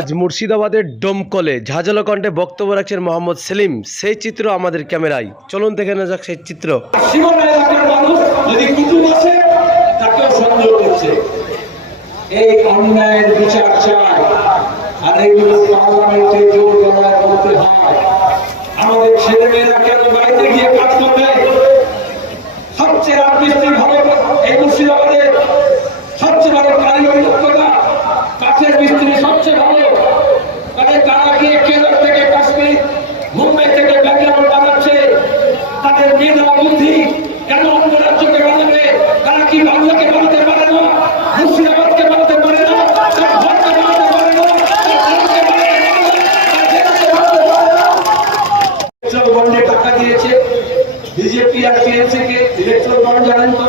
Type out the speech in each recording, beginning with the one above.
আজ মুর্শিদাবাদের ডোমকলে ঝাঁঝালো কণ্ঠে বক্তব্য রাখছেন মোহাম্মদ সেলিম। সেই চিত্র আমাদের ক্যামেরায়। চলুন দেখে নেওয়া যাক সেই চিত্র। আমাদের ছেলে মেয়েরা কেন বাড়িতে গিয়ে কাজ করবে? মুম্বাই থেকে ব্যাঙ্গালোর বানাচ্ছে তাদের মেধা, বুদ্ধি কেন অন্য রাজ্যকে বানাবে তারা কি বাংলাকে বানাতে পারে না? মুর্শিদাবাদকে বানাতে পারে না? টাকা দিয়েছে। বিজেপি আর বন্ড জানেন তো?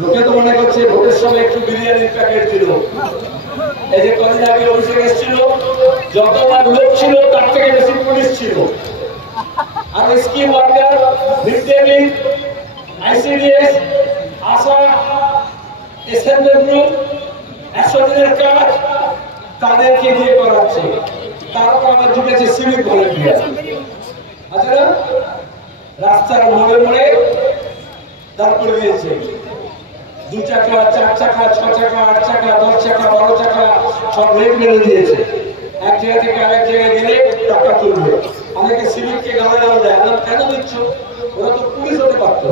লোকে তো মনে করছে সময় একটু বিরিয়ানির প্যাকেট ছিল। এই যে কদিন আগে অভিষেক এসেছিল। যতবার লোক ছিল, তার থেকে বেশি পুলিশ ছিল। আর scheme worker mid ICDS, ASHA SNA একশো দিনের কাজ তাদেরকে দিয়ে করাচ্ছে। তারপর আবার ঢুকেছে সিভিক ভলেন্টিয়ার না রাস্তার মোড়ে মোড়ে দাঁড় করে দিয়েছে। দু চাকা, চার চাকা, ছ চাকা, আট চাকা, দশ চাকা, বারো চাকা, সব রেট মেরে দিয়েছে। এক জায়গা থেকে আরেক জায়গায় গেলে টাকা তুলবে। অনেকে সিভিককে গালা গাল দেয়। না কেন দিচ্ছ? ওরা তো পুলিশ হতে পারতো।